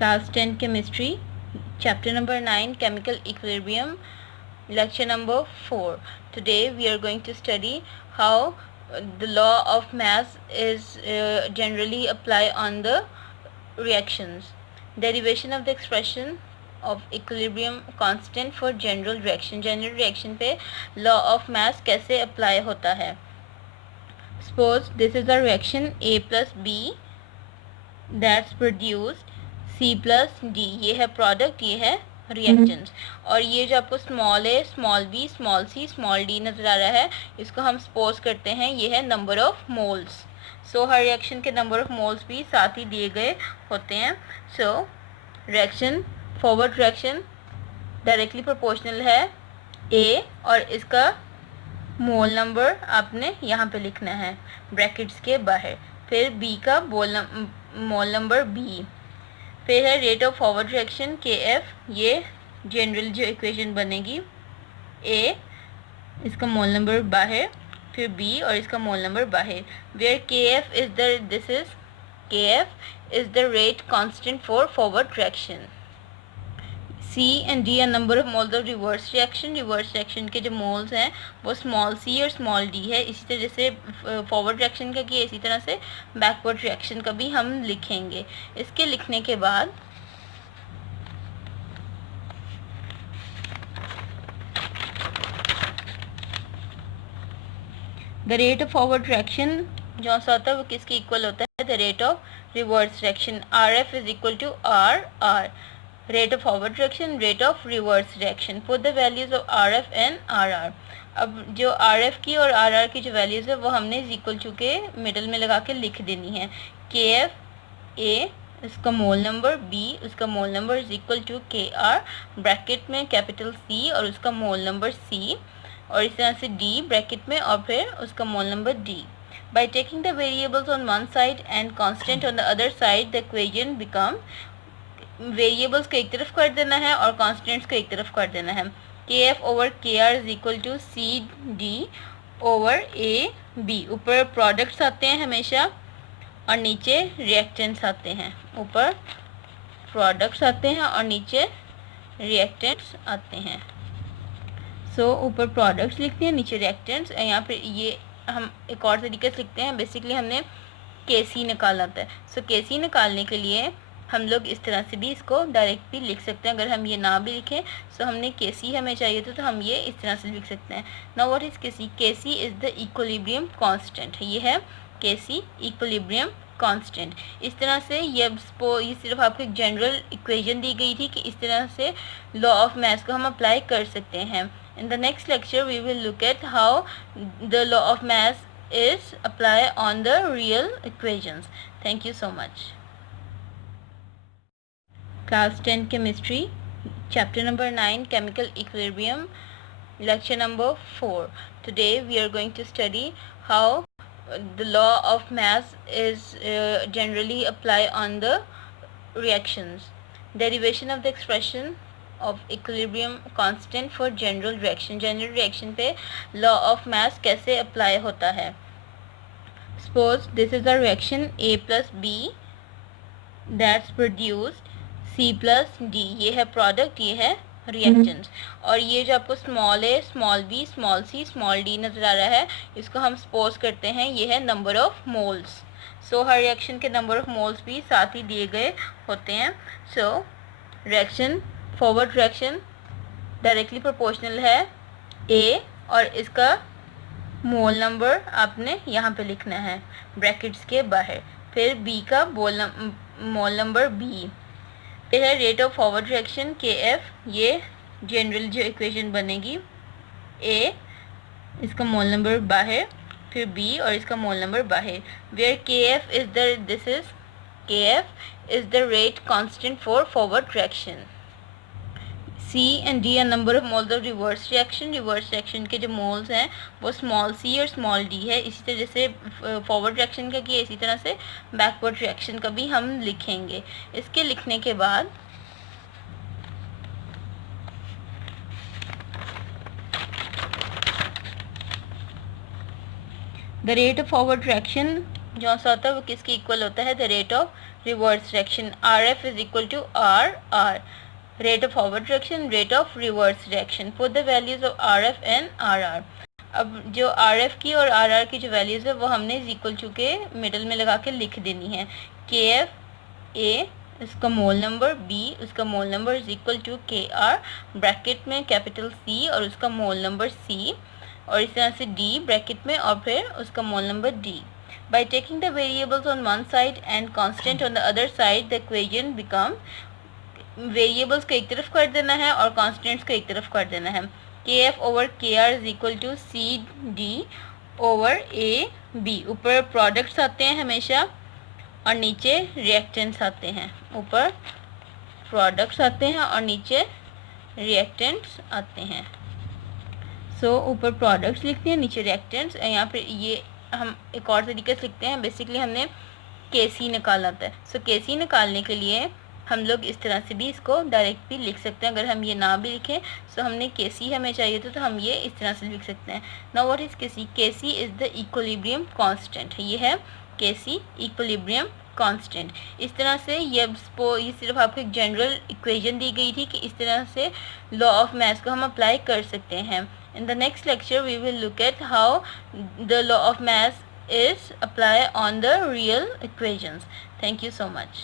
Class 10 Chemistry, Chapter number 9, Chemical Equilibrium, Lecture number 4. Today we are going to study how the law of mass is generally applied on the reactions. Derivation of the expression of equilibrium constant for general reaction. General reaction पे law of mass कैसे apply होता है. Suppose this is a reaction A plus B that's produced C plus D. ये है product, ये है reactants. और ये जो आपको small a, small b, small c, small d नज़र आ रहा है, इसको हम suppose करते हैं ये है number of moles. So her reaction के number of moles भी साथ ही दिए गए होते हैं. So reaction, forward reaction directly proportional है A और इसका मोल नंबर आपने यहाँ पे लिखना है ब्रैकेट्स के बाहर. फिर B का मोल नंबर B. फिर है rate of forward reaction KF. ये जनरल जो इक्वेशन बनेगी A, इसका मोल नंबर बाहर, फिर B और इसका मोल नंबर बाहर. Where KF is the rate constant for forward reaction. C and D are number of moles of reverse reaction. Reverse reaction के जो मोल्स हैं वो स्मॉल c और स्मॉल d है. इसी तरह जैसे फॉरवर्ड रिएक्शन का किया, इसी तरह से बैकवर्ड रिएक्शन का भी हम लिखेंगे. इसके लिखने के बाद the rate of forward reaction जो सा होता है वो किसके इक्वल होता है? The rate of reverse reaction. RF is equal to RR. Rate of forward reaction, rate of reverse reaction. Put the values of RF and RR. अब जो RF की और RR की जो वैल्यूज़ है वो हमने इज इक्वल टू के मिडल में लगा के लिख देनी है. KF A, इसका मोल नंबर B, उसका mole number is equal to KR, bracket में कैपिटल C और उसका मोल नंबर C, और इस तरह से D ब्रैकेट में और फिर उसका mole number D. By taking the variables on one side and constant on the other side, the equation become variables को एक तरफ कर देना है और कॉन्स्टेंट्स को एक तरफ कर देना है. KF over KR is equal to CD over AB. ऊपर प्रोडक्ट्स आते हैं हमेशा और नीचे रिएक्टेंट्स आते हैं. ऊपर प्रोडक्ट्स आते हैं और नीचे रिएक्टेंट्स आते हैं. सो ऊपर प्रोडक्ट्स लिखते हैं, नीचे रिएक्टेंट्स. यहाँ पे ये हम एक और तरीके से लिखते हैं. बेसिकली हमने KC निकालना था. सो KC निकालने के लिए हम लोग इस तरह से भी इसको डायरेक्ट भी लिख सकते हैं. अगर हम ये ना भी लिखें तो हमने KC हमें चाहिए तो हम ये इस तरह से लिख सकते हैं. Now what is KC? KC is the equilibrium constant. ये है KC, इक्विलिब्रियम कांस्टेंट. इस तरह से ये सिर्फ आपको एक जनरल इक्वेशन दी गई थी कि इस तरह से लॉ ऑफ मैथ्स को हम अप्लाई कर सकते हैं. In the next lecture we will look at how the law of maths is apply on the real equations. Thank you so much. Class 10 Chemistry, Chapter number 9, Chemical Equilibrium, Lecture number 4. Today we are going to study how the law of mass is generally applied on the reactions. Derivation of the expression of equilibrium constant for general reaction. General reaction पे law of mass कैसे apply होता है. Suppose this is a reaction A plus B that's produced C plus D. ये है product, ये है reactants. और ये जो आपको small a, small b, small c, small d नज़र आ रहा है, इसको हम सपोज करते हैं ये है number of moles. So her reaction के नंबर ऑफ मोल्स भी साथ ही दिए गए होते हैं. So reaction, forward reaction directly proportional है A और इसका मोल नंबर आपने यहाँ पे लिखना है ब्रैकेट्स के बाहर. फिर B का मोल नंबर B. फिर है rate of forward reaction KF. ये जनरल जो इक्वेशन बनेगी A, इसका मोल नंबर बाहर, फिर B और इसका मोल नंबर बाहर. Where KF is the rate constant for forward reaction. C and D are number of moles of reverse reaction. Reverse reaction के जो मोल्स हैं वो स्मॉल c और स्मॉल d है. इसी तरह जैसे फॉरवर्ड रिएक्शन का किया, इसी तरह से बैकवर्ड रिएक्शन का भी हम लिखेंगे. इसके लिखने के बाद the rate of forward reaction जो सा होता है वो किसके इक्वल होता है? The rate of reverse direction. RF is equal to RR. Rate of forward direction, rate of reverse direction. Put the values of RF and RR. अब जो RF की और RR की जो वैल्यूज़ है वो हमने इज इक्वल टू के मिडल में लगा के लिख देनी है. KF A उसका मोल नंबर, B उसका mole number is equal to KR bracket में कैपिटल C और उसका मोल नंबर C, और इस तरह से D ब्रैकेट में और फिर उसका mole number D. By taking the variables on one side and constant on the other side, the equation become, variables को एक तरफ कर देना है और कॉन्स्टेंट्स को एक तरफ कर देना है. KF over KR is equal to CD over AB. ऊपर प्रोडक्ट्स आते हैं हमेशा और नीचे रिएक्टेंट्स आते हैं. ऊपर प्रोडक्ट्स आते हैं और नीचे रिएक्टेंट्स आते हैं. सो ऊपर प्रोडक्ट्स लिखते हैं, नीचे रिएक्टेंट्स. यहाँ पे ये हम एक और तरीके से लिखते हैं. बेसिकली हमने KC निकाला था. सो KC निकालने के लिए हम लोग इस तरह से भी इसको डायरेक्ट भी लिख सकते हैं. अगर हम ये ना भी लिखें सो हमने KC हमें चाहिए तो हम ये इस तरह से लिख सकते हैं. Now what is KC? KC is the equilibrium constant. ये है KC इक्विलिब्रियम कांस्टेंट. इस तरह से ये सिर्फ आपको एक जनरल इक्वेशन दी गई थी कि इस तरह से लॉ ऑफ मैथ्स को हम अप्लाई कर सकते हैं. In the next lecture we will look at how the law of maths is apply on the real equations. Thank you so much.